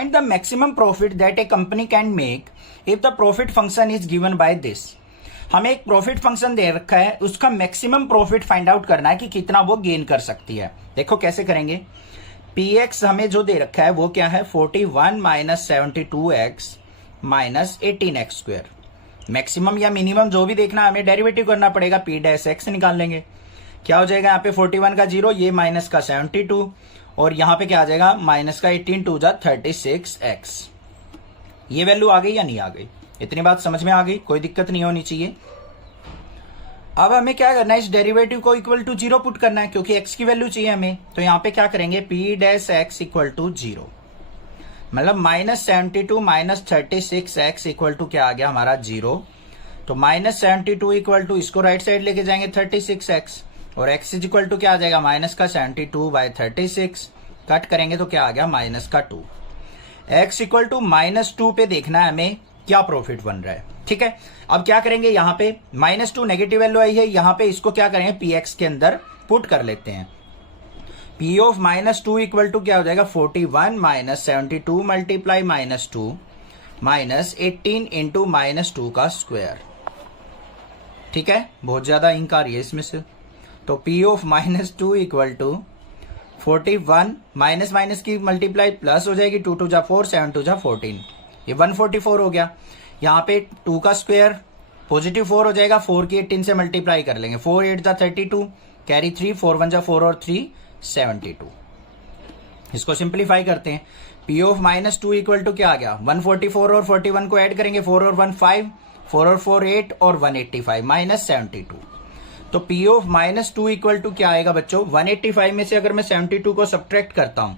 Find the maximum profit that A company can make if the profit function is given by this. हमें एक profit function दे रखा है, उसका maximum profit find out करना है कि कितना वो गेन कर सकती है। देखो कैसे करेंगे। px हमें जो दे रखा है वो क्या है, 41 minus 72x minus 18x square. Maximum या मिनिमम जो भी देखना हमें डेरिवेटिव करना पड़ेगा, p डैश x निकाल लेंगे। क्या हो जाएगा यहाँ पे 41 का 0, ये माइनस का 72 और यहाँ पे क्या आ जाएगा माइनस का 18 टू जा 36x। ये वैल्यू आ गई या नहीं आ गई? इतनी बात समझ में आ गई, कोई दिक्कत नहीं होनी चाहिए। अब हमें क्या करना है, इस डेरिवेटिव को इक्वल टू 0 पुट करना है क्योंकि x की वैल्यू चाहिए हमें। तो यहाँ पे क्या करेंगे, p dash x equal to 0, मतलब minus 72 minus 36x equal to क्या आ गया हमारा 0। तो माइनस 72 इक्वल टू इसको राइट साइड लेके जाएंगे 36x और x इज इक्वल टू क्या आ जाएगा माइनस का 72 बाय 36, कट करेंगे तो क्या आ गया माइनस का 2। x इक्वल टू माइनस 2 पे देखना है हमें क्या प्रॉफिट बन रहा है। ठीक है, अब क्या करेंगे, यहाँ पे माइनस 2 नेगेटिव वैल्यू आई है, यहाँ पे इसको क्या करेंगे px के अंदर पुट कर लेते हैं। p of minus 2 equal to क्या हो जाएगा 41 minus 72 multiply minus 2 minus 18 into minus 2 का स्क्वायर। ठीक है, बहुत ज्यादा इंक आ रही है इसमें से। तो p of minus 2 equal to 41 minus minus की मल्टीप्लाई प्लस हो जाएगी, 2 टू जा 4 7 टू जा 14, ये 144 हो गया। यहाँ पे 2 का स्क्वायर पॉजिटिव 4 हो जाएगा, 4 की 18 से मल्टीप्लाई कर लेंगे, 4 8 जा 32 कैरी 3, 4 1 जा 4 और 3 72। इसको सिंप्लीफाई करते हैं। p of minus 2 equal to क्या आ गया 144 और 41 को ऐड करेंगे, 4 और 1 5, 4 और 4 8 और 185 माइनस 72। तो p of minus 2 equal to क्या आएगा बच्चों, 185 में से अगर मैं 72 को सब्ट्रैक्ट करता हूं,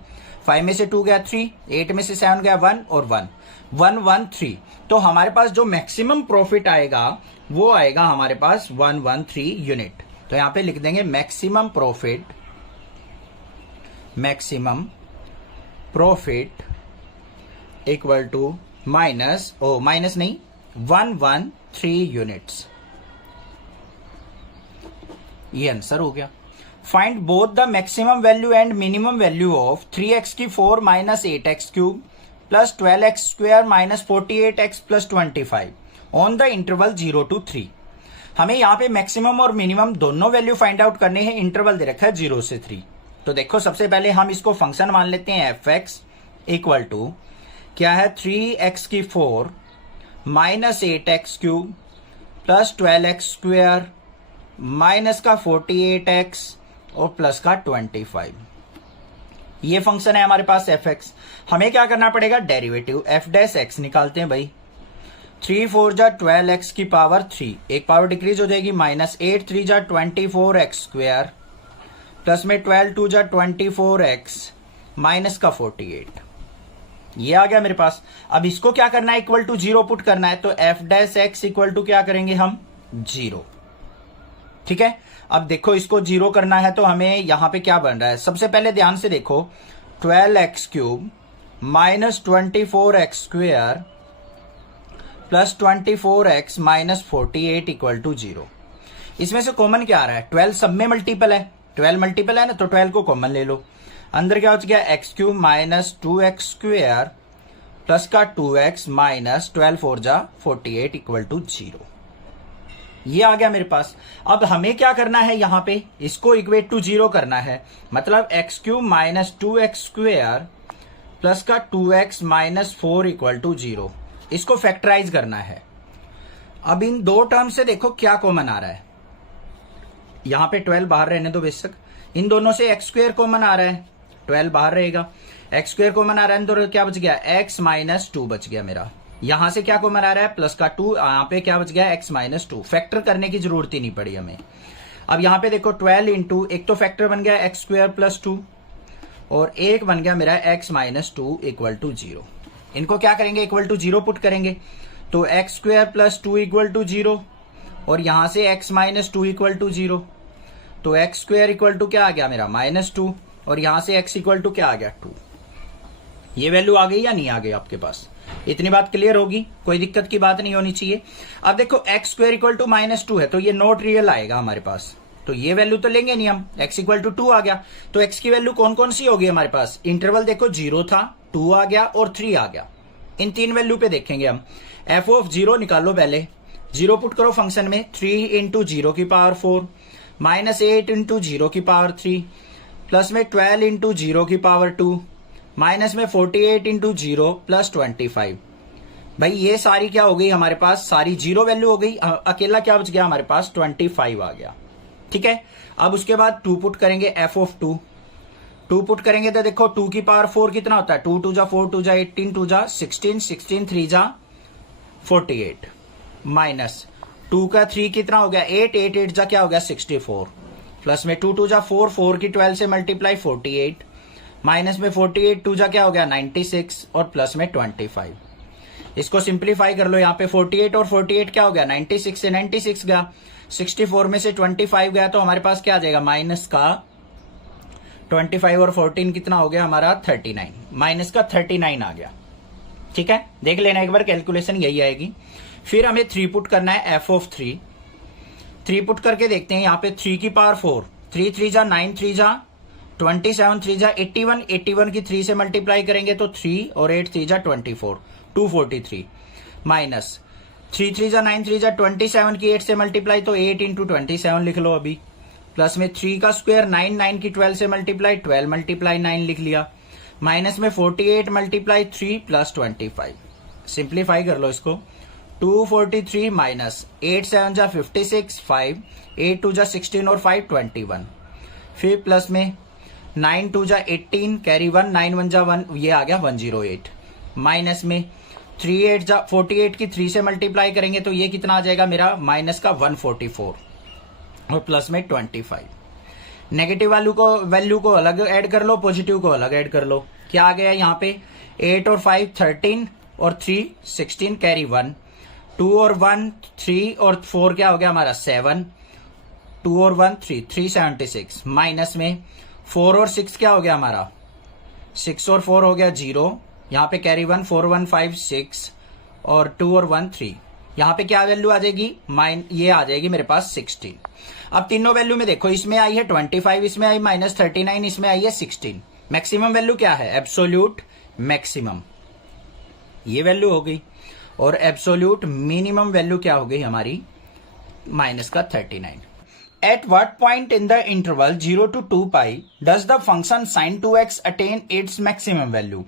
5 में से 2 गया 3, 8 में से 7 गया 1 और 113। तो हमारे पास जो मैक्सिमम प्रॉफिट आएगा वो आएगा हमारे पास 113 यूनिट। तो यहां पे लिख देंगे maximum profit equal to minus नहीं 113 यूनिट्स। ये आंसर हो गया। Find both the maximum value and minimum value of 3x की 4 minus 8x cube plus 12x square minus 48x plus 25 on the interval 0 to 3। हमें यहाँ पे मैक्सिमम और minimum दोनों वैल्यू फाइंड आउट करने हैं, इंटरवल दे रखा है 0 से 3। तो देखो सबसे पहले हम इसको फंक्शन मान लेते हैं fx इक्वल टू क्या है 3x की 4 minus 8x cube plus 12x square minus का 48x और प्लस का 25। ये फंक्शन है हमारे पास fx। हमें क्या करना पड़ेगा, डेरिवेटिव f डैश x निकालते हैं भाई। 3 4 जा 12x की पावर 3, एक पावर डिक्रीज हो जाएगी, माइनस 8 3 जा 24x स्क्वायर प्लस में 12 2 जा 24x माइनस का 48। ये आ गया मेरे पास। अब इसको क्या करना है, इक्वल टू 0 पुट करना है। तो f dash x equal to क्या करेंगे हम 0। ठीक है, अब देखो इसको 0 करना है तो हमें यहां पे क्या बन रहा है, सबसे पहले ध्यान से देखो 12x cube minus 24x square plus 24x minus 48 equal to 0। इसमें से कॉमन क्या आ रहा है, 12 सब में मल्टीपल है, 12 मल्टीपल है ना, तो 12 को कॉमन ले लो। अंदर क्या हो गया x cube minus 2x square plus का 2x माइनस 12 4 जा 48 इक्वल टू 0। ये आ गया मेरे पास। अब हमें क्या करना है, यहां पे इसको इक्वेट टू 0 करना है, मतलब x cube minus 2x square plus का 2x माइनस 4 इक्वल टू 0। इसको फैक्टराइज करना है। अब इन दो टर्म से देखो क्या कॉमन आ रहा है, यहां पे 12 बाहर रहने दो बेशक, इन दोनों से x स्क्वायर कॉमन आ रहा है, 12 बाहर रहेगा, x स्क्वायर कॉमन आ रहा है, तो क्या बच गया x माइनस 2 बच गया मेरा। यहां से क्या कॉमन आ रहा है, प्लस का 2, यहां पे क्या बच गया x माइनस 2। फैक्टर करने की जरूरत ही नहीं पड़ी हमें। अब यहां पे देखो 12 इंटू, एक तो फैक्टर बन गया x स्क्वायर प्लस 2 और एक बन गया मेरा x माइनस 2 इक्वल टू 0। इनको क्या करेंगे, इक्वल टू 0 पुट करेंगे। तो x square plus 2 equal to 0 और यहां से x माइनस 2 इक्वल टू 0। तो x स्क्वायर इक्वल टू क्या आ गया मेरा माइनस 2 और यहां से x इक्वल टू क्या आ गया 2। ये वैल्यू आ गई या नहीं आ गई आपके पास? इतनी बात क्लियर होगी, कोई दिक्कत की बात नहीं होनी चाहिए। अब देखो x square equal to minus 2 है तो ये नॉट रियल आएगा हमारे पास, तो ये वैल्यू तो लेंगे नहीं हम, x इक्वल टू 2 आ गया। तो x की वैल्यू कौन कौन सी होगी हमारे पास, इंटरवल देखो 0 था, 2 आ गया और 3 आ गया। इन तीन वैल्यू पे देखेंगे हम। f ऑफ 0 निकालो पहले, 0 पुट करो फंक्शन में, 3 इंटू 0 की पावर 4 माइनस 8 इंटू 0 की पावर 3 प्लस में 12 इंटू 0 की पावर 2 माइनस में 48 इंटू 0 प्लस 25। भाई ये सारी क्या हो गई हमारे पास, सारी जीरो वैल्यू हो गई, अकेला क्या बच गया हमारे पास 25 आ गया। ठीक है, अब उसके बाद 2 पुट करेंगे, f ऑफ 2 पुट करेंगे तो देखो 2 की पावर 4 कितना होता है, 2 2 जा 4 2 जा 18 2 जा 16 16 3 जा 48 माइनस 2 का 3 कितना हो गया 8 8 8 जा क्या हो गया 64 प्लस में 2 2 जा 4 4 की 12 से मल्टीप्लाई 48 माइनस में 48 2 जा क्या हो गया 96 और प्लस में 25। इसको सिंप्लीफाई कर लो, यहाँ पे 48 और 48 क्या हो गया 96 से 96 गया, 64 में से 25 गया, तो हमारे पास क्या आ जाएगा माइनस का 25 और 14 कितना हो गया हमारा 39, माइनस का 39 आ गया। ठीक है, देख लेना एक बार, कैलकुलेशन यही आएगी। फिर हमें 3 पुट करना है, f ऑफ 3 पुट करके देखते हैं। यहाँ पे 3 की पावर 4, 3 3 जा 9 3 जा 27 3 जा 81, 81 की 3 से मल्टीप्लाई करेंगे तो 3 और 8 3 जा 24 243 माइनस 3 3 जा 9 3 जा 27 की 8 से मल्टीप्लाई तो 8 इंटू 27 लिख लो अभी, प्लस में 3 का स्क्वायर 9 9 की 12 से मल्टीप्लाई 12 मल्टीप्लाई 9 लिख लिया, माइनस में 48 मल्टीप्लाई 3 प्लस 25। सिंप्लीफाई कर लो इसको, 243 माइनस 8 7 जा 56 5 8 2 जा 16 और 5 21, फिर प्लस में 9 2 जा 18 कैरी 1 9 1 जा 1, ये आ गया 108 माइनस में 3 8 जा 48 की 3 से मल्टीप्लाई करेंगे तो ये कितना आ जाएगा मेरा माइनस का 144 और प्लस में 25। नेगेटिव वैल्यू को अलग ऐड कर लो, पॉजिटिव को अलग ऐड कर लो। क्या आ गया यहाँ पे 8 और 5 13 और 3 16 कैरी 1, 2 और 1 3 और 4 क्या हो गया हमारा 7, 2 और 1 3 376 माइनस में 4 और 6 क्या हो गया हमारा 6 और 4 हो गया 0, यहाँ पे कैरी 1 4 1 5 6 और 2 और 1 3, यहाँ पे क्या वैल्यू आ जाएगी ये आ जाएगी मेरे पास 16। अब तीनों वैल्यू में देखो, इसमें आई है 25, इसमें आई माइनस 39, इसमें आई है 16। मैक्सिमम वैल्यू क्या है एब्सोल्यूट मैक्सिमम, ये वैल्यू हो गई, और एब्सोल्यूट मिनिमम वैल्यू क्या हो गई हमारी माइनस का 39। At what point in the interval 0 to 2 pi does the function sin 2x attain its maximum value?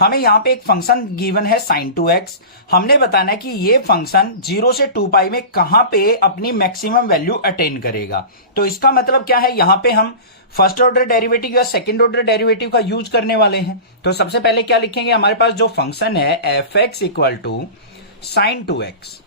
हमें यहाँ पे एक फंक्शन गिवन है sin 2x, हमने बताना है कि ये फंक्शन 0 से 2 पाई में कहां पे अपनी मैक्सिमम वैल्यू अटेन करेगा। तो इसका मतलब क्या है, यहाँ पे हम फर्स्ट ऑर्डर डेरिवेटिव या सेकंड ऑर्डर डेरिवेटिव का यूज करने वाले हैं। तो सबसे पहले क्या लिखेंगे, हमारे पास जो फंक्शन है f x equal to sine 2x,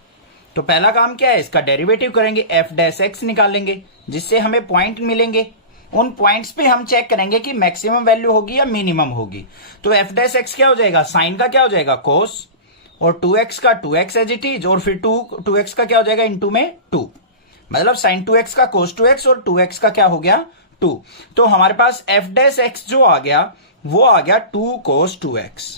तो पहला काम क्या है, इसका डेरिवेटिव करेंगे, एफ डैश एक्स निकालेंगे, जिससे हमें पॉइंट मिलेंगे। उन पॉइंट्स पे हम चेक करेंगे कि मैक्सिमम वैल्यू होगी या मिनिमम होगी। तो एफ डैश एक्स क्या हो जाएगा, साइन का क्या हो जाएगा कोस, और 2x का 2x एज इट इज, और फिर 2x का क्या हो जाएगा इनटू में 2, मतलब साइन 2x का कोस 2x और 2x का क्या हो गया 2। तो हमारे पास एफ डैश एक्स जो आ गया वो आ गया 2 कोस 2x।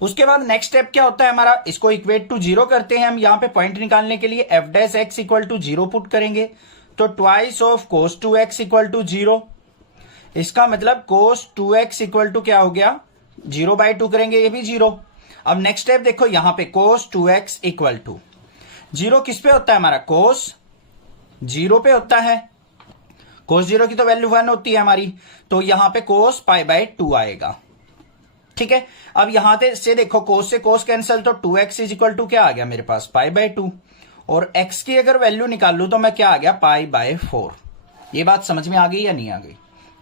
उसके बाद नेक्स्ट स्टेप क्या होता है हमारा, इसको इक्वेट टू 0 करते हैं हम। यहां पे पॉइंट निकालने के लिए f dash x equal to 0 put करेंगे, तो twice of cos 2x equal to 0। इसका मतलब कोस 2x इक्वल टू क्या हो गया 0/2 करेंगे, ये भी 0। अब नेक्स्ट स्टेप देखो, यहां पे कोस 2x इक्वल टू 0 किस पे होता है हमारा, कोस 0 पे होता है। कोस 0 की तो वैल्यू 1 होती है हमारी, तो यहां पे कोस π/2 आएगा। ठीक है, अब यहां से देखो कोस से कोस कैंसिल, तो 2x इज इक्वल टू क्या आ गया मेरे पास π/2, और x की अगर वैल्यू निकाल लू तो मैं क्या आ गया π/4। ये बात समझ में आ गई या नहीं आ गई,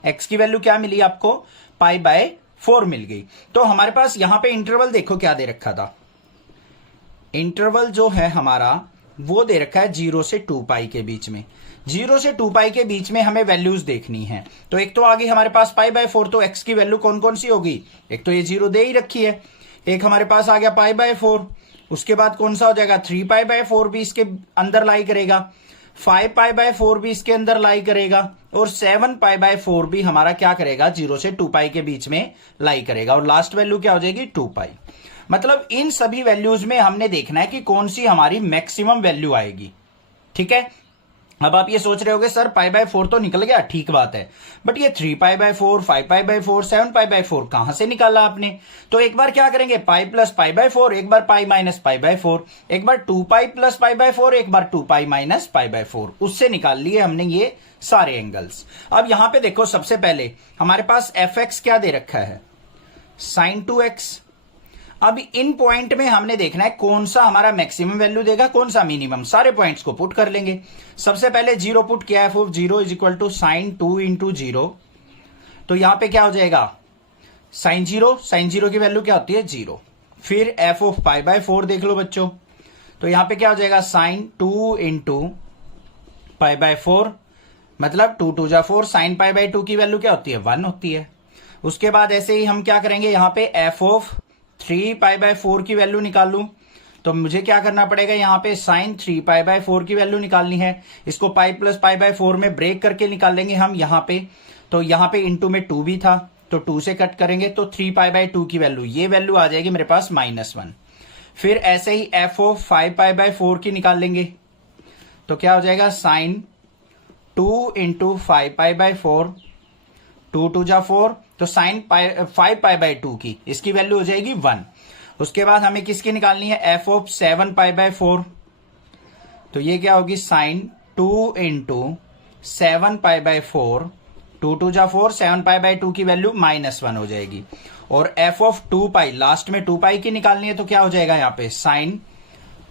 x की वैल्यू क्या मिली आपको π/4 मिल गई। तो हमारे पास यहां पे इंटरवल देखो क्या दे रखा था, इंटरवल जो है हमारा वो दे रखा है 0 से 2 पाई के बीच में। 0 से 2 पाई के बीच में हमें वैल्यूज देखनी है, तो एक तो आ गई हमारे पास π/4, तो x की वैल्यू कौन कौन सी होगी, एक तो ये 0 दे ही रखी है, एक हमारे पास आ गया π/4, उसके बाद कौन सा हो जाएगा 3π/4 भी इसके अंदर लाई करेगा, 5π/4 भी इसके अंदर लाई करेगा, और 7π/4 भी हमारा क्या करेगा 0 से 2 पाई के बीच में लाई करेगा, और लास्ट वैल्यू क्या हो जाएगी 2 पाई। मतलब इन सभी वैल्यूज में हमने देखना है कि कौन सी हमारी मैक्सिमम वैल्यू आएगी। ठीक है, अब आप ये सोच रहे होगे सर π/4 तो निकल गया, ठीक बात है, बट ये 3π/4, 5π/4, 7π/4 कहां से निकाला आपने? तो एक बार क्या करेंगे, π प्लस π/4, एक बार π माइनस π/4, एक बार 2π प्लस π/4, एक बार 2π माइनस π/4, उससे निकाल लिए हमने ये सारे एंगल्स। अब यहां पे देखो, सबसे पहले हमारे पास fx क्या दे रखा है, sin 2x। अब इन पॉइंट में हमने देखना है कौन सा हमारा मैक्सिमम वैल्यू देगा, कौन सा मिनिमम। सारे पॉइंट्स को पुट कर लेंगे। सबसे पहले 0 पुट किया, f of 0 is equal to sine 2 into 0। तो यहां पे क्या हो जाएगा, साइन 0 की वैल्यू क्या होती है 0। फिर एफ ऑफ π/4 देख लो बच्चों, तो यहां पे क्या हो जाएगा साइन 2 इंटू π/4, मतलब 2 2 जा 4, साइन π/2 की वैल्यू क्या होती है 1 होती है। उसके बाद ऐसे ही हम क्या करेंगे, यहां पे एफ ऑफ 3π/4 की वैल्यू निकालूं, तो मुझे क्या करना पड़ेगा, यहां पे साइन 3π/4 की वैल्यू निकालनी है। इसको π प्लस π/4 में ब्रेक करके निकाल लेंगे हम यहां पे। तो यहां पे इंटू में 2 भी था, तो 2 से कट करेंगे तो 3π/2 की वैल्यू, ये वैल्यू आ जाएगी मेरे पास -1। फिर ऐसे ही एफ ऑफ 5π/4 की निकाल लेंगे, तो क्या हो जाएगा साइन 2 इंटू 5π/4, 2 2 जा 4, तो साइन 5π/2 की इसकी वैल्यू हो जाएगी 1। उसके बाद हमें किसकी निकालनी है, एफ ऑफ 7π/4, तो ये क्या होगी साइन 2 इंटू 7π/4, 2 2 जा 4, 7π/2 की वैल्यू -1 हो जाएगी। और एफ ऑफ 2π, लास्ट में 2π की निकालनी है, तो क्या हो जाएगा यहाँ पे साइन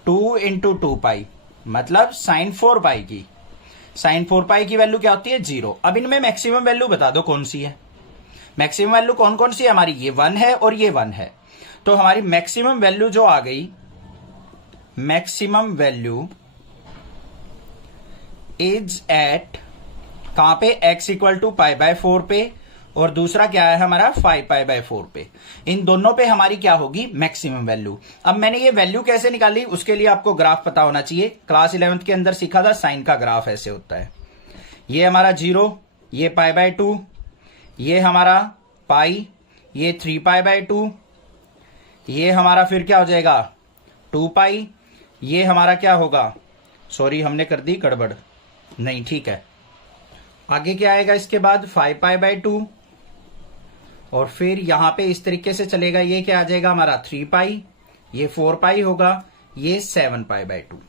2 इंटू 2π, मतलब साइन 4π की। साइन 4π की वैल्यू क्या होती है 0। अब इनमें मैक्सिमम वैल्यू बता दो कौन सी है। मैक्सिमम वैल्यू कौन कौन सी है हमारी, ये 1 है और ये 1 है। तो हमारी मैक्सिमम वैल्यू जो आ गई, मैक्सिमम वैल्यू इज एट कहां पे, x इक्वल टू π/4 पे, और दूसरा क्या है हमारा 5π/4 पे। इन दोनों पे हमारी क्या होगी मैक्सिमम वैल्यू। अब मैंने ये वैल्यू कैसे निकाली, उसके लिए आपको ग्राफ पता होना चाहिए। क्लास 11th के अंदर सीखा था साइन का ग्राफ ऐसे होता है। ये हमारा 0, ये π/2, ये हमारा पाई, ये 3π/2, ये हमारा फिर क्या हो जाएगा 2π, ये हमारा क्या होगा, सॉरी हमने कर दी गड़बड़, नहीं ठीक है, आगे क्या आएगा इसके बाद 5π/2, और फिर यहां पे इस तरीके से चलेगा, ये क्या आ जाएगा हमारा 3π, ये 4π होगा, ये 7π/2।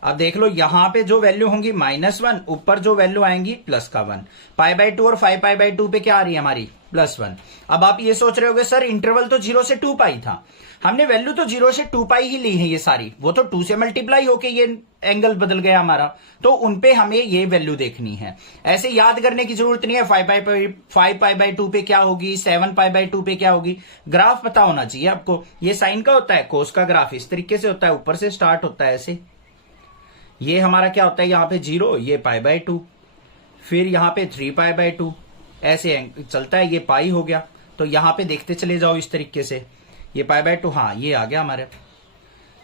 अब देख लो यहां पे जो वैल्यू होंगी -1, ऊपर जो वैल्यू आएंगी +1। π/2 और 5π/2 पे क्या आ रही है हमारी +1। अब आप ये सोच रहे होगे सर इंटरवल तो 0 से 2π था, हमने वैल्यू तो 0 से 2π ही ली है ये सारी, वो तो 2 से मल्टीप्लाई होके ये एंगल बदल गया हमारा, तो उनपे हमें ये वैल्यू देखनी है। ऐसे याद करने की जरूरत नहीं है 5π/2 पे क्या होगी, 7π/2 पे क्या होगी, ग्राफ पता होना चाहिए आपको। ये साइन का होता है, कोस का ग्राफ इस तरीके से होता है, ऊपर से स्टार्ट होता है ऐसे। ये हमारा क्या होता है यहाँ पे 0, ये π/2, फिर यहाँ पे 3π/2, ऐसे चलता है, ये पाई हो गया। तो यहां पे देखते चले जाओ इस तरीके से, ये π/2, हाँ ये आ गया हमारे,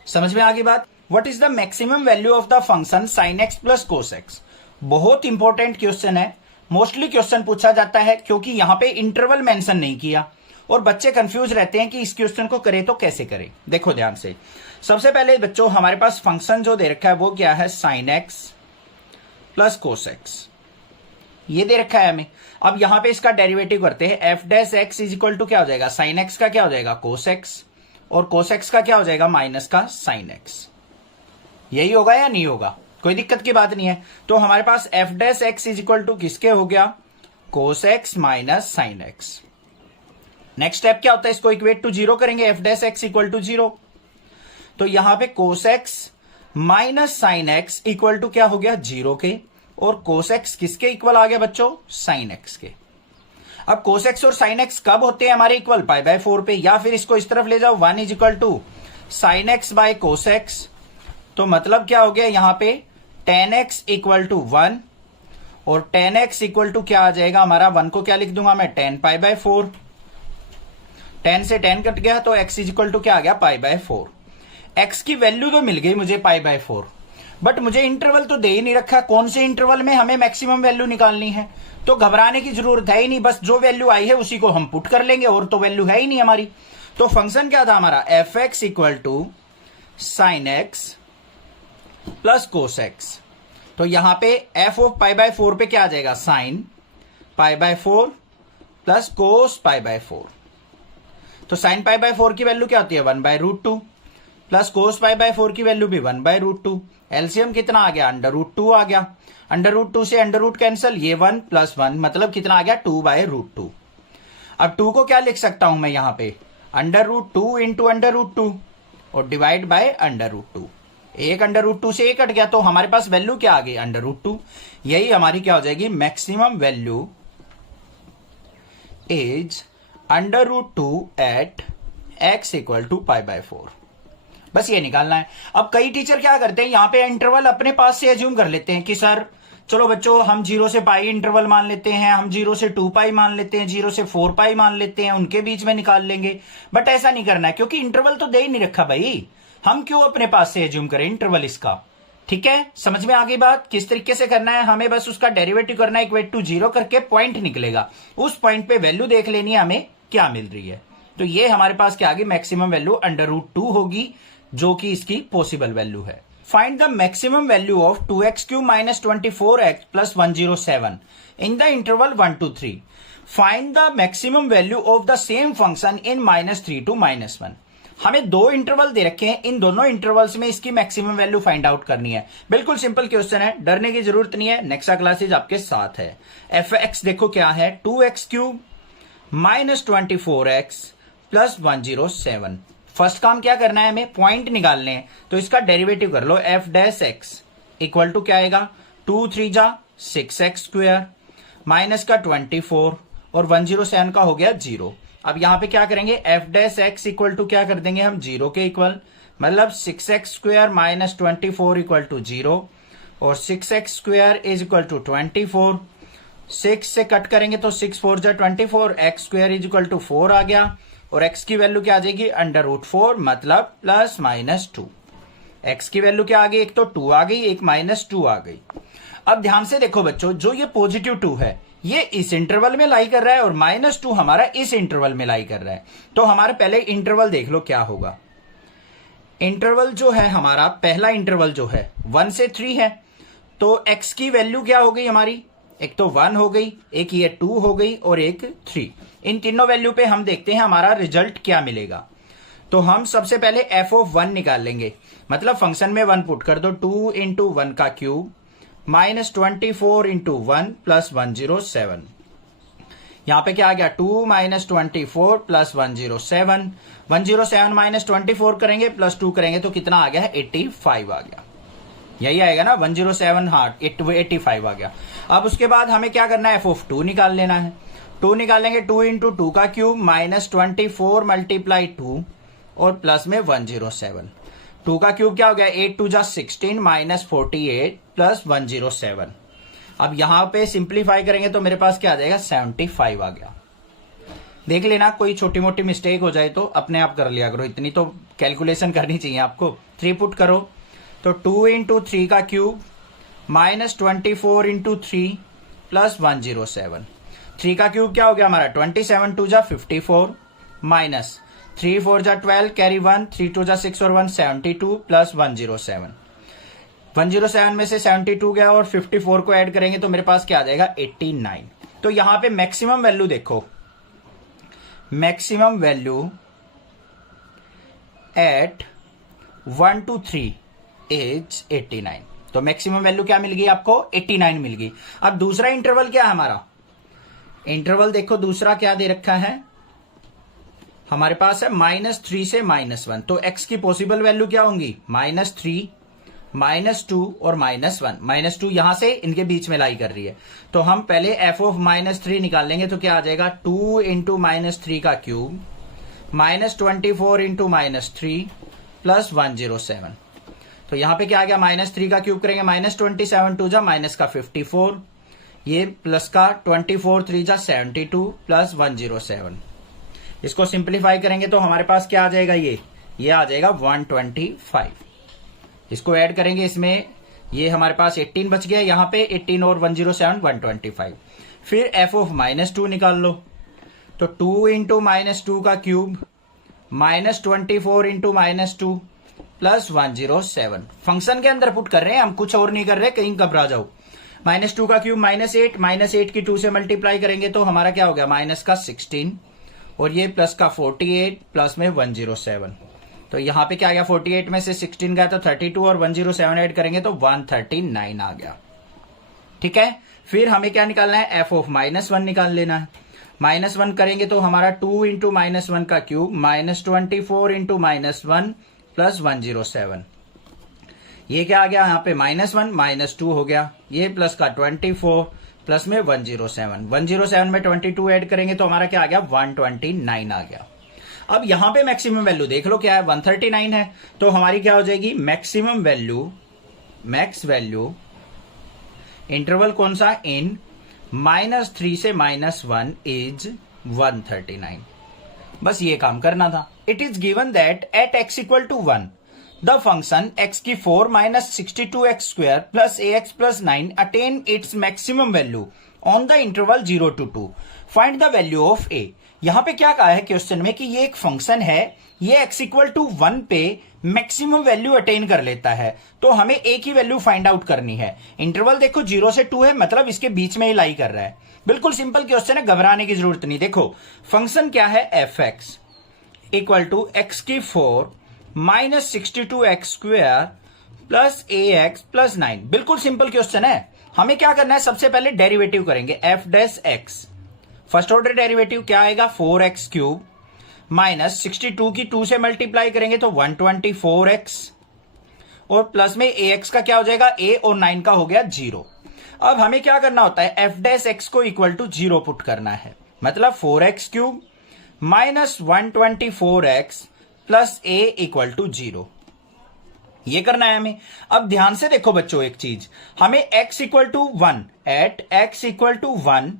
समझ में आ गई बात। What is the maximum value of the function sin x plus cos x। बहुत इंपॉर्टेंट क्वेश्चन है, मोस्टली क्वेश्चन पूछा जाता है, क्योंकि यहां पे इंटरवल मेंशन नहीं किया और बच्चे कंफ्यूज रहते हैं कि इस क्वेश्चन को करें तो कैसे करें। देखो ध्यान से, सबसे पहले बच्चों हमारे पास फंक्शन जो दे रखा है वो क्या है, sin x plus cos x, ये दे रखा है हमें। अब यहां पे इसका डेरिवेटिव करते हैं, f dash x is equal to क्या हो जाएगा, साइन एक्स का क्या हो जाएगा cos x, और cos x का क्या हो जाएगा माइनस का sin x। यही होगा या नहीं होगा, कोई दिक्कत की बात नहीं है। तो हमारे पास F dash x is equal to किसके हो गया, cos x minus sin x। Next step क्या होता है, इसको इक्वेट टू 0 करेंगे, F dash x equal to 0। तो यहां पे cos x minus sin x equal to क्या हो गया 0 के, और cos x किसके इक्वल आ गया बच्चों, sin x के। अब cos x और sin x कब होते हैं हमारे इक्वल, π/4 पे, या फिर इसको इस तरफ ले जाओ, 1 is equal to sin x by cos x। तो मतलब क्या हो गया यहां पे tan x इक्वल टू 1, और tan x इक्वल टू क्या आ जाएगा हमारा, 1 को क्या लिख दूंगा मैं, tan π/4। tan से tan कट गया, तो x इज इक्वल टू क्या आ गया, π/4। x की वैल्यू तो मिल गई मुझे π/4, बट मुझे इंटरवल तो दे ही नहीं रखा, कौन से इंटरवल में हमें मैक्सिमम वैल्यू निकालनी है। तो घबराने की जरूरत है ही नहीं, बस जो वैल्यू आई है उसी को हम पुट कर लेंगे, और तो वैल्यू है ही नहीं हमारी। तो फंक्शन क्या था हमारा, f x equal to sine x plus cos x। तो यहां पे एफ ऑफ पाई बाय 4 पे क्या आ जाएगा, sine pi by 4 plus cos pi by 4। तो साइन पाई बाय 4 की वैल्यू क्या होती है, 1/√2 प्लस कोस पाई बाय 4 की वैल्यू भी 1/√2। एलसीएम कितना आ गया, √2 आ गया। √2 से अंडर कैंसिल, ये 1 + 1 मतलब कितना आ गया, 2/√2। अब 2 को क्या लिख सकता हूं मैं यहां पे, √2 इंटू √2 और डिवाइड बाय √2। एक √2 से एक कट गया तो हमारे पास वैल्यू क्या आ गई, √2। यही हमारी क्या हो जाएगी, maximum value is √2 at x = π/4। बस ये निकालना है। अब कई टीचर क्या करते हैं, यहां पे इंटरवल अपने पास से एज्यूम कर लेते हैं कि सर चलो बच्चों हम 0 से पाई इंटरवल मान लेते हैं, हम 0 से 2 पाई मान लेते हैं, 0 से 4 पाई मान लेते हैं, उनके बीच में निकाल लेंगे। बट ऐसा नहीं करना है, क्योंकि इंटरवल तो दे ही नहीं रखा भाई, हम क्यों अपने पास से एज्यूम करें इंटरवल इसका। ठीक है, समझ में आ गई बात, किस तरीके से करना है, हमें बस उसका डेरिवेटिव करना है, इक्वेट टू 0 करके पॉइंट निकलेगा, उस पॉइंट पे वैल्यू देख लेनी है हमें क्या मिल रही है। तो ये हमारे पास क्या आ गई, मैक्सिमम वैल्यू √2 होगी, जो कि इसकी पॉसिबल वैल्यू है। Find the maximum value of 2x³ - 24x + 107 in the interval 1 to 3। Find the maximum value of the same function in -3 to -1। हमें दो इंटरवल दे रखे हैं, इन दोनों इंटरवल्स में इसकी मैक्सिमम वैल्यू फाइंड आउट करनी है। बिल्कुल सिंपल क्वेश्चन है, डरने की जरूरत नहीं है, नेक्सा क्लासेज आपके साथ है। fx देखो क्या है, 2x³ - 24x + 107। फर्स्ट काम क्या करना है, हमें पॉइंट निकालने हैं, तो इसका डेरिवेटिव कर लो, f' इक्वल टू क्या आएगा, 2 3 जा 6x² माइनस का 24 और 107 का हो गया 0। अब यहां पे क्या करेंगे, f' इक्वल टू क्या कर देंगे हम, 0 के इक्वल, मतलब 6x² - 24 = 0 और 6x² = 24। 6 से कट करेंगे तो 6 4 जा 24, x² = 4 आ गया और x की वैल्यू क्या आ जाएगी, √4 मतलब ±2। x की वैल्यू क्या आ गई, एक तो 2 आ गई, एक -2 आ गई। अब ध्यान से देखो बच्चों, जो ये पॉजिटिव 2 है ये इस इंटरवल में लाई कर रहा है और -2 हमारा इस इंटरवल में लाई कर रहा है। तो हमारे पहले इंटरवल देख लो क्या होगा। इंटरवल जो है हमारा, पहला इंटरवल जो है 1 से 3 है, तो x की वैल्यू क्या हो गई हमारी, एक तो 1 हो गई, एक ये 2 हो गई और एक 3। इन तीनों वैल्यू पे हम देखते हैं हमारा रिजल्ट क्या मिलेगा। तो हम सबसे पहले f(1) निकाल लेंगे, मतलब फंक्शन में 1 पुट कर दो, 2 × 1 का क्यूब -24 × 1 + 107। यहां पे क्या आ गया, 2 - 24 + 107। 107 - 24 करेंगे प्लस 2 करेंगे तो कितना आ गया है, 85 आ गया। यही आएगा ना, 107 हाँ 85 आ गया। अब उसके बाद हमें क्या करना है, f(2) निकाल लेना है। 2 निकालेंगे, 2 × 2 का क्यूब -24 × 2 और प्लस में 107। 2 का क्यूब क्या हो गया, 8 2 जा 16 -48 + 107। अब यहां पे सिंप्लीफाई करेंगे तो मेरे पास क्या आ जाएगा, 75 आ गया। देख लेना, कोई छोटी मोटी मिस्टेक हो जाए तो अपने आप कर लिया करो, इतनी तो कैलकुलेशन करनी चाहिए आपको। 3 पुट करो तो 2 × 3 का क्यूब -24 × 3 + 107। 3 का क्यूब क्या हो गया हमारा, 27 2 जा 54 माइनस 3 4 जा 12 कैरी 1, 3 2 जा 6 और 1 72 + 107। 107 में से 72 गया और 54 को ऐड करेंगे तो मेरे पास क्या आ जाएगा, 89। तो यहां पे मैक्सिमम वैल्यू देखो, maximum value at 1 to 3 is 89। तो मैक्सिमम वैल्यू क्या मिल गई आपको, 89 मिल गई। अब दूसरा इंटरवल क्या है हमारा, इंटरवल देखो दूसरा क्या दे रखा है हमारे पास है, -3 से -1। तो x की पॉसिबल वैल्यू क्या होंगी, -3 -2 और -1। -2 यहां से इनके बीच में लाई कर रही है, तो हम पहले f(-3) निकाल लेंगे तो क्या आ जाएगा, 2 × -3 का क्यूब -24 × -3 + 107। तो यहां पे क्या आ गया, -3 का क्यूब करेंगे -27 2 जा माइनस का 54, ये प्लस का 24 3 जा 72 + 107। इसको सिंप्लीफाई करेंगे तो हमारे पास क्या आ जाएगा, ये आ जाएगा 125। इसको ऐड करेंगे इसमें, ये हमारे पास 18 बच गया, यहां पे 18 और 107 125। फिर f(-2) निकाल लो, तो 2 × -2 का क्यूब -24 × -2 प्लस 107। फंक्शन के अंदर पुट कर रहे हैं हम, कुछ और नहीं कर रहे, कहीं घबरा जाओ। -2 का क्यूब -8, -8 की 2 से मल्टीप्लाई करेंगे तो हमारा क्या हो गया, माइनस का 16 और ये प्लस का 48 प्लस में 107। तो यहाँ पे क्या आ गया, 48 में से 16 गया तो 32 और 107 ऐड करेंगे तो 139 आ गया। ठीक है, फिर हमें क्या निकालना है, f ऑफ -1 निकाल लेना है। -1 करेंगे तो हमारा 2 इंटू -1 का क्यूब -24 इंटू -1 प्लस 107। ये क्या आ गया यहाँ पे, -1 -2 हो गया, ये प्लस का 24 प्लस में 107। 107 में 22 ऐड करेंगे तो हमारा क्या आ गया, 129 आ गया। अब यहां पे मैक्सिमम वैल्यू देख लो क्या है, 139 है, तो हमारी क्या हो जाएगी, maximum value, max value interval कौन सा, इन -3 से -1 इज 139। बस ये काम करना था। It is given that at x equal to 1 the function x की 4 minus 62x square plus ax plus 9 attain its maximum value on the interval 0 to 2। Find the value of a। यहां पे क्या कहा है क्वेश्चन में कि ये एक फंक्शन है, ये x इक्वल टू 1 पे मैक्सिमम वैल्यू अटेन कर लेता है, तो हमें a की वैल्यू फाइंड आउट करनी है। इंटरवल देखो 0 से 2 है, मतलब इसके बीच में ही लाई कर रहा है। बिल्कुल सिंपल क्वेश्चन है, घबराने की जरूरत नहीं। देखो फंक्शन क्या है, fx इक्वल टू x की 4 minus 62x square plus ax plus 9। बिल्कुल सिंपल क्वेश्चन है। हमें क्या करना है, सबसे पहले डेरिवेटिव करेंगे, f dash x। First order derivative क्या आएगा, 4x क्यूब माइनस 62 की 2 से मल्टीप्लाई करेंगे तो 124x और प्लस में ax का क्या हो जाएगा, a और 9 का हो गया 0। अब हमें क्या करना होता है, f डैश x को इक्वल टू 0 पुट करना है, मतलब 4x cube minus 124x plus a equal to 0, ये करना है हमें। अब ध्यान से देखो बच्चों एक चीज, हमें x equal to 1 at x equal to 1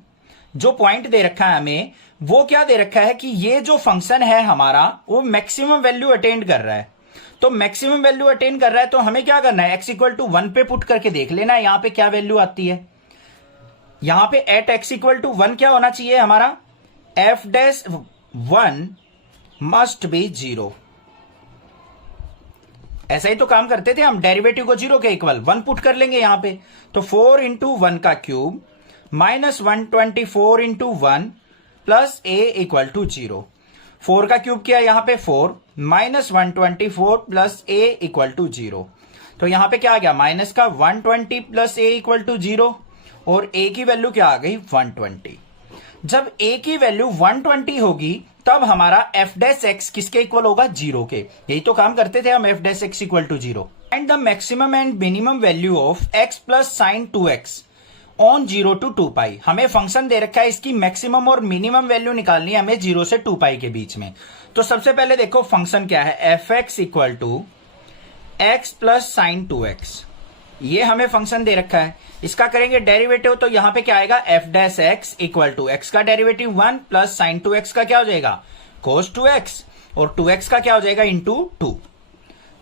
जो पॉइंट दे रखा है हमें, वो क्या दे रखा है कि ये जो फंक्शन है हमारा वो मैक्सिमम वैल्यू अटेंड कर रहा है। तो मैक्सिमम वैल्यू अटेंड कर रहा है तो हमें क्या करना है, x इक्वल टू 1 पे पुट करके देख लेना है यहां पे क्या वैल्यू आती है। यहां पे एट x इक्वल टू 1 क्या होना चाहिए हमारा, f डैश 1 मस्ट बी 0। ऐसा ही तो काम करते थे हम, डेरिवेटिव को 0 के इक्वल 1 पुट कर लेंगे यहां पे, तो 4 इंटू 1 का cube minus 124 into 1 plus a equal to 0। 4 का क्यूब किया यहां पे 4 minus 124 plus a equal to 0। तो यहां पे क्या आ गया, माइनस का 120 प्लस a इक्वल टू 0 और a की वैल्यू क्या आ गई, 120। जब a की वैल्यू 120 होगी तब हमारा f डैश x किसके इक्वल होगा, 0 के। यही तो काम करते थे हम, f dash x equal to 0 and the maximum and minimum value of x plus sine 2x on 0 to 2 pi. हमें फंक्शन दे रखा है, इसकी मैक्सिमम और मिनिमम वैल्यू निकालनी है हमें 0 से 2 पाई के बीच में। तो सबसे पहले देखो फंक्शन क्या है, fx equal to x plus sine 2x, ये हमें फंक्शन दे रखा है। इसका करेंगे डेरिवेटिव तो यहां पे क्या आएगा, f dash x equal to x का डेरिवेटिव 1 प्लस साइन 2x का क्या हो जाएगा, cos 2x और 2x का क्या हो जाएगा, इंटू 2।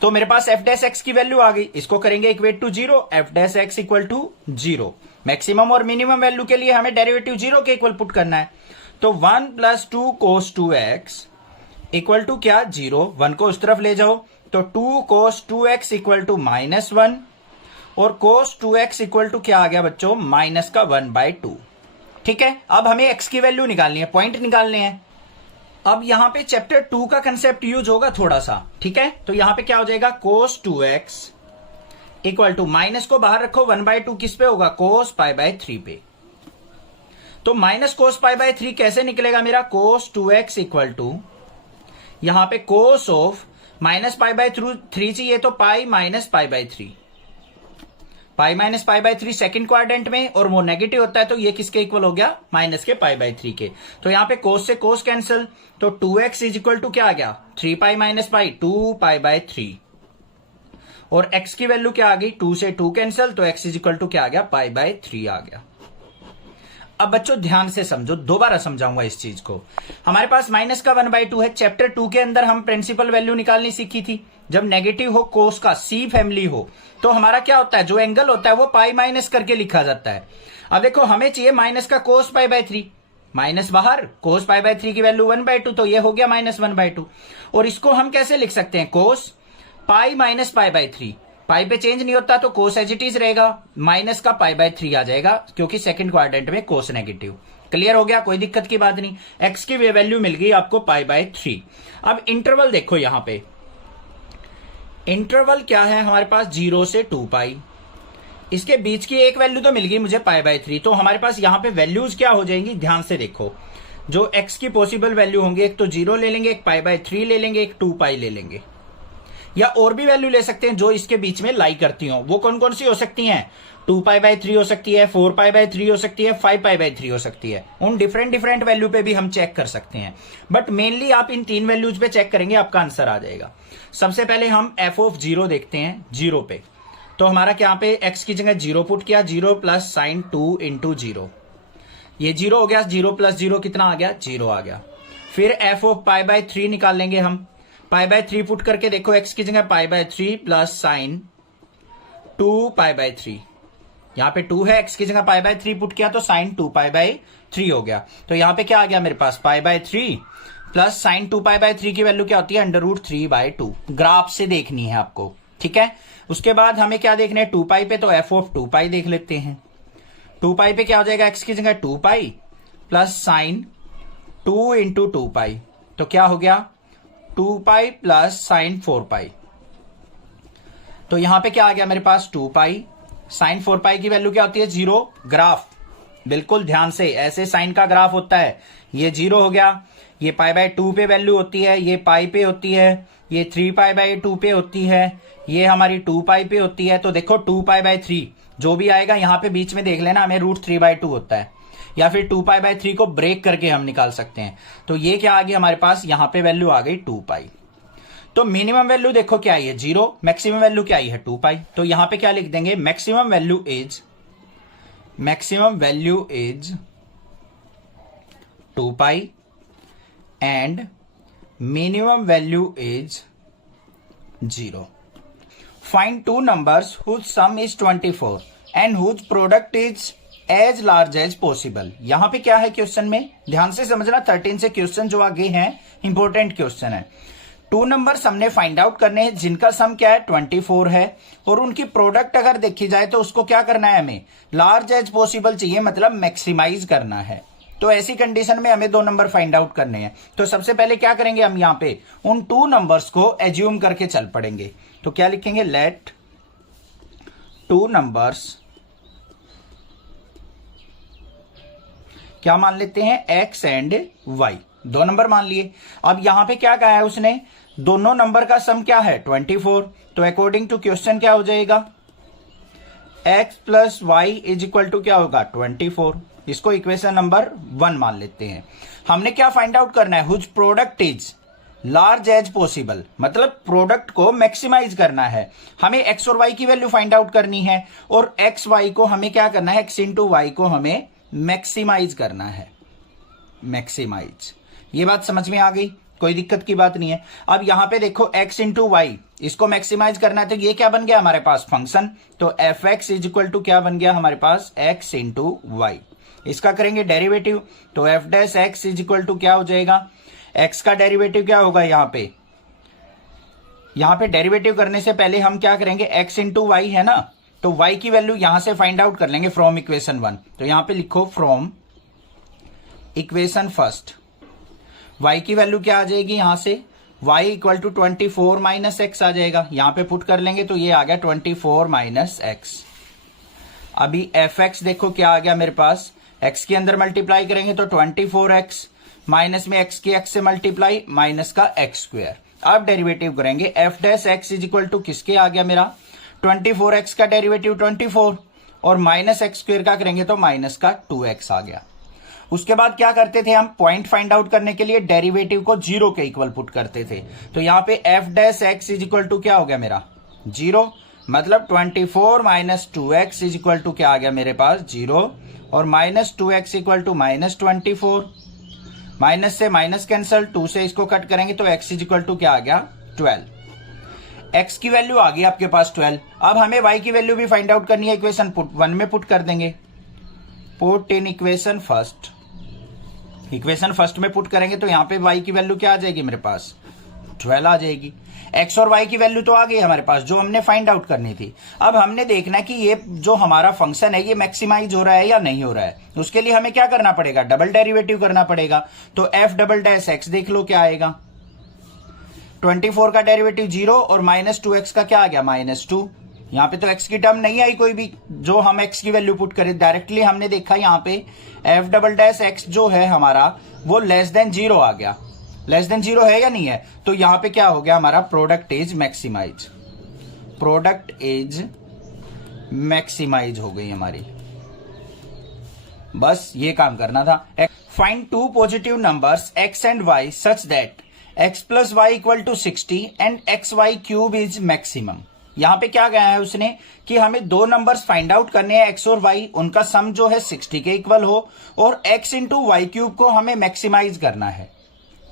तो मेरे पास f डैश x की वैल्यू आ गई, इसको करेंगे equate to 0, f dash x equal to 0। Maximum और मिनिमम वैल्यू के लिए हमें डेरिवेटिव 0 के इक्वल पुट करना है, तो 1 plus 2 cos 2x equal to क्या, 0। 1 को उस तरफ ले जाओ तो 2 cos 2x इक्वल टू -1 और cos 2x इक्वल टू क्या आ गया बच्चों, माइनस का 1/2। ठीक है, अब हमें x की वैल्यू निकालनी है, पॉइंट निकालने हैं। अब यहां पे चैप्टर 2 का कंसेप्ट यूज होगा थोड़ा सा, ठीक है। तो यहां पे क्या हो जाएगा, cos 2x equal to, minus को बाहर रखो, 1/2 किस पे होगा, cos π/3 पे। तो माइनस cos π/3 कैसे निकलेगा मेरा, cos 2x इक्वल टू, यहां पे cos ऑफ माइनस π/3 चाहिए तो pi minus π/3, pi minus π/3 second quadrant में, और वो नेगेटिव होता है तो ये किसके इक्वल हो गया, माइनस के π/3 के। तो यहां पे cos से cos कैंसिल, तो 2x इज इक्वल टू क्या आ गया, 3 पाई माइनस पाई, 2 π/3 और x की वैल्यू क्या आ गई, 2 से 2 कैंसिल, तो x इज इक्वल टू क्या आ गया, π/3 आ गया। अब बच्चों ध्यान से समझो, दोबारा समझाऊंगा इस चीज को। हमारे पास माइनस का 1/2 है, चैप्टर 2 के अंदर हम प्रिंसिपल वैल्यू निकालनी सीखी थी। जब नेगेटिव हो, कोस का सी फैमिली हो, तो हमारा क्या होता है, जो एंगल होता है वो पाई माइनस करके लिखा जाता है। अब देखो हमें चाहिए माइनस का कोस π/3, माइनस बाहर, कोस π/3 की वैल्यू 1/2, तो ये हो गया -1/2। और इसको हम कैसे लिख सकते हैं, कोस पाई माइनस पाई बाय 3, पाई पे चेंज नहीं होता तो कोस एज इट इज रहेगा, माइनस का पाई बाय 3 आ जाएगा क्योंकि सेकंड क्वाड्रेंट में कोस नेगेटिव। क्लियर हो गया, कोई दिक्कत की बात नहीं। एक्स की वैल्यू मिल गई आपको पाई बाय 3। अब इंटरवल देखो, यहां पे इंटरवल क्या है हमारे पास, 0 से 2 पाई। इसके बीच की एक वैल्यू तो मिल गई मुझे पाई बाय 3, तो हमारे पास यहां पे वैल्यूज क्या हो जाएंगी, ध्यान से देखो। जो एक्स की पॉसिबल वैल्यू होंगी, एक तो 0 ले लेंगे, एक पाई बाय 3 ले लेंगे, एक 2 पाई ले लेंगे, या और भी वैल्यू ले सकते हैं जो इसके बीच में लाई करती हो। वो कौन कौन सी हो सकती हैं, 2 पाई बाय 3 हो सकती है, 4 पाई बाय 3 हो सकती है, 5 पाई बाय 3 हो सकती है। उन डिफरेंट वैल्यू पे भी हम चेक कर सकते हैं, बट मेनली आप इन 3 वैल्यूज पे चेक करेंगे, आपका आंसर आ जाएगा। सबसे पहले हम एफ ऑफ 0 देखते हैं, 0 पे। तो हमारा क्या पे एक्स की जगह 0 पुट किया, 0 प्लस साइन 2 इंटू 0, ये 0 हो गया, 0 प्लस 0 कितना आ गया, 0 आ गया। फिर एफ ऑफ पाई बाय 3 निकाल लेंगे हम, पाई बाय 3 पुट करके देखो, एक्स की जगह पाई by 3 plus sine 2 pi by 3, यहां पे 2 है, एक्स की जगह पाई बाय 3 पुट किया तो साइन 2 पाई बाय 3 हो गया। तो यहां पे क्या आ गया मेरे पास, pi by 3 plus sine 2 pi by 3 की वैल्यू क्या होती है, √3/2। ग्राफ से देखनी है आपको, ठीक है। उसके बाद हमें क्या देखना है, 2 पाई पे, तो एफ ऑफ 2 पाई देख लेते हैं। 2 पाई पे क्या हो जाएगा, एक्स की जगह 2 पाई प्लस साइन 2 इंटू 2 पाई, तो क्या हो गया 2 पाई प्लस साइन 4 पाई। तो यहां पे क्या आ गया मेरे पास, 2 पाई, साइन 4 पाई की वैल्यू क्या होती है, 0। ग्राफ बिल्कुल ध्यान से, ऐसे साइन का ग्राफ होता है, ये 0 हो गया, ये पाई बाय 2 पे वैल्यू होती है, ये पाई पे होती है, ये 3 पाई बाय 2 पे होती है, ये हमारी 2 पाई पे होती है। तो देखो 2 पाई बाय 3 जो भी आएगा यहां पे बीच में देख लेना, हमें √3/2 होता है, या फिर 2 पाई बाय 3 को ब्रेक करके हम निकाल सकते हैं। तो ये क्या आ गया हमारे पास, यहां पे वैल्यू आ गई 2 पाई। तो मिनिमम वैल्यू देखो क्या आई है, 0, मैक्सिमम वैल्यू क्या आई है, 2 पाई। तो यहां पे क्या लिख देंगे, maximum value is 2 pi and minimum value is 0। Find two numbers whose sum is 24 and whose product is as large as possible। यहां पे क्या है क्वेश्चन में, ध्यान से समझना, 13 से क्वेश्चन जो आगे हैं इंपॉर्टेंट क्वेश्चन है। 2 नंबर्स हमने फाइंड आउट करने हैं जिनका सम क्या है, 24 है, और उनकी प्रोडक्ट अगर देखी जाए तो उसको क्या करना है, हमें लार्ज एज पॉसिबल चाहिए, मतलब मैक्सिमाइज करना है। तो ऐसी कंडीशन में हमें 2 नंबर फाइंड आउट करने हैं। तो सबसे पहले क्या करेंगे, हम यहां पे उन 2 नंबर्स को एज्यूम करके चल पड़ेंगे। तो क्या लिखेंगे, लेट 2 नंबर्स, क्या मान लेते हैं, x एंड y, 2 नंबर मान लिए। अब यहां पे क्या कहा है उसने, दोनों नंबर का सम क्या है, 24। तो अकॉर्डिंग टू क्वेश्चन क्या हो जाएगा, x plus y is equal to क्या होगा, 24। इसको इक्वेशन नंबर 1 मान लेते हैं। हमने क्या फाइंड आउट करना है, whose product is large as possible, मतलब प्रोडक्ट को मैक्सिमाइज करना है। हमें x और y की वैल्यू फाइंड आउट करनी है, और x y को हमें क्या करना है, x इंटू वाई को हमें मैक्सिमाइज करना है, मैक्सिमाइज। ये बात समझ में आ गई, कोई दिक्कत की बात नहीं है। अब यहां पे देखो x इंटू वाई, इसको मैक्सिमाइज करना है, तो ये क्या बन गया हमारे पास, फंक्शन। तो f x is equal to क्या बन गया हमारे पास, x इंटू वाई। इसका करेंगे डेरिवेटिव, तो f dash x is equal to क्या हो जाएगा, x का डेरिवेटिव क्या होगा, यहां पे डेरिवेटिव करने से पहले हम क्या करेंगे, x इंटू वाई है ना, तो y की वैल्यू यहां से फाइंड आउट कर लेंगे फ्रॉम इक्वेशन 1। तो यहां पे लिखो फ्रॉम इक्वेशन फर्स्ट, y की वैल्यू क्या आ जाएगी, यहां से y equal to 24 minus x आ जाएगा, यहां पे पुट कर लेंगे तो ये आ गया 24 माइनस एक्स। अभी एफ एक्स देखो क्या आ गया मेरे पास, x के अंदर मल्टीप्लाई करेंगे तो 24x माइनस में x की x से मल्टीप्लाई, माइनस का x स्क्वायर। अब डेरिवेटिव करेंगे, F dash x is equal to किसके आ गया मेरा, 24x का डेरिवेटिव 24, और माइनस x स्क्वायर का करेंगे तो माइनस का 2x आ गया। उसके बाद क्या करते थे हम, पॉइंट फाइंड आउट करने के लिए डेरिवेटिव को 0 के इक्वल पुट करते थे। तो यहां पे f dash x is equal to क्या हो गया मेरा, 0, मतलब 24 minus 2x is equal to क्या आ गया मेरे पास, 0, और minus 2x equal to minus 24, minus से माइनस कैंसल, 2 से इसको कट करेंगे तो x इज इक्वल टू क्या आ गया, 12। x की वैल्यू आ गई आपके पास 12। अब हमें y की वैल्यू भी फाइंड आउट करनी है, इक्वेशन 1 में पुट कर देंगे, put in equation first. Equation first में पुट करेंगे तो यहां पे y की वैल्यू क्या आ जाएगी मेरे पास, 12 आ जाएगी। x और y की वैल्यू तो आ गई हमारे पास जो हमने फाइंड आउट करनी थी। अब हमने देखना कि ये जो हमारा फंक्शन है ये मैक्सिमाइज हो रहा है या नहीं हो रहा है। उसके लिए हमें क्या करना पड़ेगा, डबल डेरिवेटिव करना पड़ेगा। तो f डबल डैश x देख लो क्या आएगा, 24 का डेरिवेटिव 0 और -2x का क्या आ गया -2। यहाँ पे तो x की टर्म नहीं आई कोई भी, जो हम x की वैल्यू पुट करें डायरेक्टली हमने देखा यहाँ पे f डबल डैश x जो है हमारा वो लेस देन 0 आ गया। लेस देन 0 है या नहीं है, तो यहाँ पे क्या हो गया हमारा product is maximise, product is maximise हो गई हमारी। बस ये काम करना था। Find two positive numbers x and y such that x plus y equal to 60 and x y cube is maximum. यहां पे क्या गया है उसने कि हमें दो नंबर्स फाइंड आउट करने हैं x और y, उनका सम जो है 60 के इक्वल हो और x इंटू वाई क्यूब को हमें मैक्सिमाइज करना है।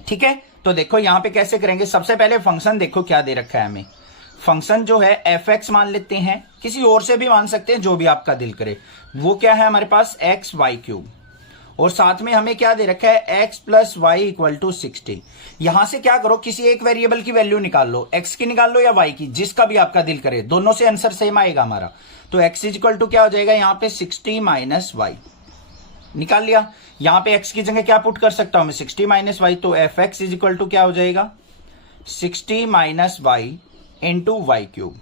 ठीक है, तो देखो यहां पे कैसे करेंगे। सबसे पहले फंक्शन देखो क्या दे रखा है हमें। फंक्शन जो है f(x) मान लेते हैं, किसी और से भी मान सकते हैं जो भी आपका दिल करे। वो क्या है हमारे पास एक्स वाई क्यूब, और साथ में हमें क्या दे रखा है x plus y equal to 60। यहां से क्या करो, किसी एक वेरिएबल की वैल्यू निकाल लो, x की निकाल लो या y की, जिसका भी आपका दिल करे, दोनों से आंसर सेम आएगा हमारा। तो x इज इक्वल टू क्या हो जाएगा यहाँ पे 60 माइनस वाई निकाल लिया। यहां पे x की जगह क्या पुट कर सकता हूं मैं 60 माइनस वाई, तो f(x) इज इक्वल टू क्या हो जाएगा 60 minus y into y cube.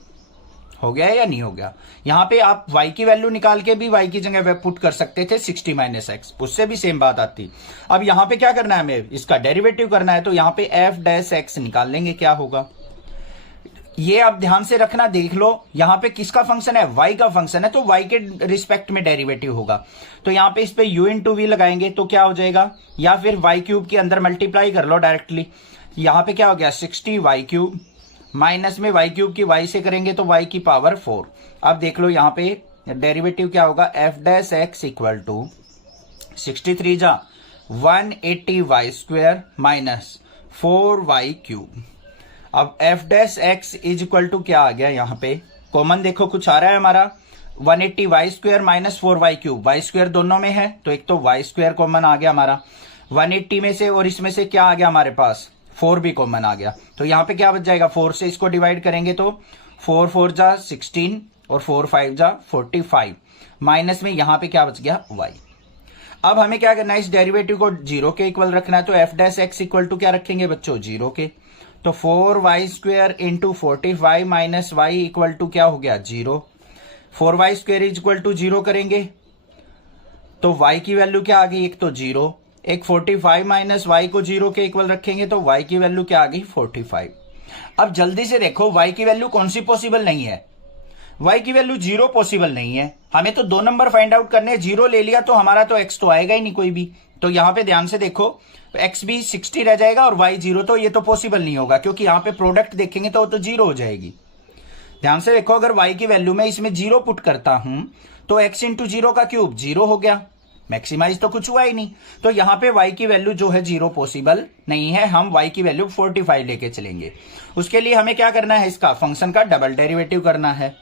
हो गया या नहीं हो गया। यहां पे आप y की वैल्यू निकाल के भी y की जगह पुट कर सकते थे 60 माइनस एक्स, उससे भी सेम बात आती। अब यहां पे क्या करना है हमें, इसका डेरिवेटिव करना है, तो यहां पे f डैश x निकाल लेंगे क्या होगा। ये आप ध्यान से रखना, देख लो यहां पे किसका फंक्शन है, y का फंक्शन है, तो y के रिस्पेक्ट में डेरिवेटिव होगा। तो यहां पे इस पे u इंटू वी लगाएंगे तो क्या हो जाएगा, या फिर वाई क्यूब के अंदर मल्टीप्लाई कर लो डायरेक्टली। यहां पे क्या हो गया 60 वाई क्यूब माइनस में वाई क्यूब की वाई से करेंगे तो वाई की पावर 4। अब देख लो यहां पे डेरिवेटिव क्या होगा, f dash x equal to 63 जा 180 y square minus 4 y cube. अब f dash x is equal to क्या आ गया, यहां पे कॉमन देखो कुछ आ रहा है हमारा 180 y square minus 4 y cube, y square दोनों में है तो एक तो वाई स्क्वायर कॉमन आ गया हमारा 180 में से, और इसमें से क्या आ गया हमारे पास 4 भी कॉमन आ गया। तो यहां पे क्या बच जाएगा, 4 से इसको डिवाइड करेंगे तो 4 4 जा 16 और 4 5 जा 45 माइनस में यहां पे क्या बच गया y। अब हमें क्या करना है, इस डेरिवेटिव को 0 के इक्वल रखना है, तो f dash x equal to क्या रखेंगे बच्चों 0 के। तो 4 y square into 45 minus y equal to क्या हो गया 0। 4 y square is equal to 0 करेंगे तो y की वैल्यू क्या आ गई, एक तो 0, एक 45 माइनस वाई को 0 के इक्वल रखेंगे तो y की वैल्यू क्या आ गई 45। अब जल्दी से देखो y की वैल्यू कौन सी पॉसिबल नहीं है, y की वैल्यू 0 पॉसिबल नहीं है। हमें तो दो नंबर फाइंड आउट करने, 0 ले लिया तो हमारा तो x तो आएगा ही नहीं कोई भी। तो यहां पे ध्यान से देखो x भी 60 रह जाएगा और y 0, तो ये तो पॉसिबल नहीं होगा क्योंकि यहां पे प्रोडक्ट देखेंगे तो 0 हो जाएगी। ध्यान से देखो, अगर y की वैल्यू में इसमें 0 पुट करता हूं तो x इंटू 0 का क्यूब 0 हो गया, मैक्सिमाइज तो कुछ हुआ ही नहीं। तो यहां पे y की वैल्यू जो है 0 पॉसिबल नहीं है, हम y की वैल्यू 45 लेके चलेंगे। उसके लिए हमें क्या करना है, इसका फंक्शन का डबल डेरिवेटिव करना है,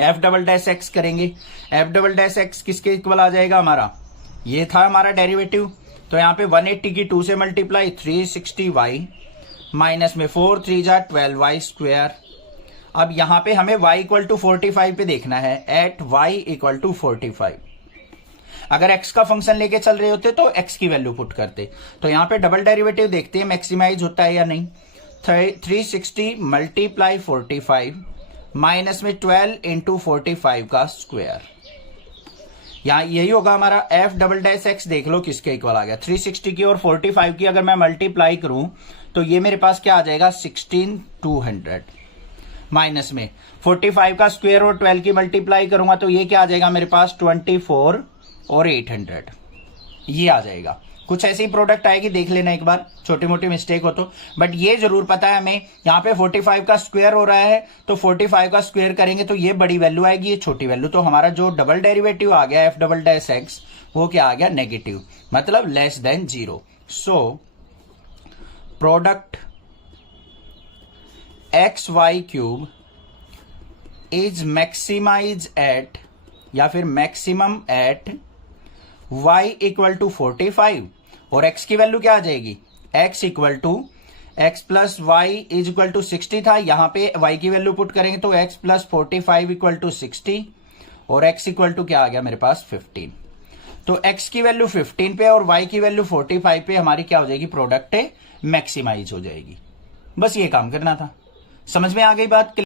f डबल डैश x करेंगे। f डबल डैश x किसके इक्वल आ जाएगा हमारा, ये था हमारा डेरिवेटिव। तो यहां पे 180 की 2 से मल्टीप्लाई 360y माइनस में 4 3 जा 12y स्क्वायर। अब यहां पे हमें y इक्वल टू 45 पे देखना है, एट y इक्वल टू 45। अगर x का फंक्शन लेके चल रहे होते तो x की वैल्यू पुट करते। तो यहां पे डबल डेरिवेटिव देखते हैं मैक्सिमाइज होता है या नहीं। 360 मल्टीप्लाई 45 माइनस में 12 इंटू 45 का स्क्वायर, यहां यही होगा हमारा f डबल डैश x। देख लो किसके इक्वल आ गया, 360 की और 45 की अगर मैं मल्टीप्लाई करूं तो ये मेरे पास क्या आ जाएगा 16200 माइनस में 45 का स्क्वायर और 12 की मल्टीप्लाई करूंगा तो ये क्या आ जाएगा मेरे पास 24 और 800, ये आ जाएगा। कुछ ऐसी प्रोडक्ट आएगी, देख लेना एक बार, छोटी मोटी मिस्टेक हो तो। बट ये जरूर पता है हमें यहाँ पे 45 का स्क्वायर हो रहा है तो 45 का स्क्वायर करेंगे तो ये बड़ी वैल्यू आएगी, ये छोटी वैल्यू। तो हमारा जो डबल डेरिवेटिव आ गया f डबल डैश x वो क्या आ गया नेगेटिव, मतलब less than 0। So product x y cube is maximise at, या फिर maximum at y equal to 45 और x की वैल्यू क्या आ जाएगी, x equal to x plus y is equal to 60 था, यहां पे y की वैल्यू पुट करेंगे तो x प्लस 45 इक्वल टू 60 और x इक्वल टू क्या आ गया मेरे पास 15। तो x की वैल्यू 15 पे और y की वैल्यू 45 पे हमारी क्या हो जाएगी, प्रोडक्ट मैक्सिमाइज हो जाएगी। बस ये काम करना था। समझ में आ गई बात?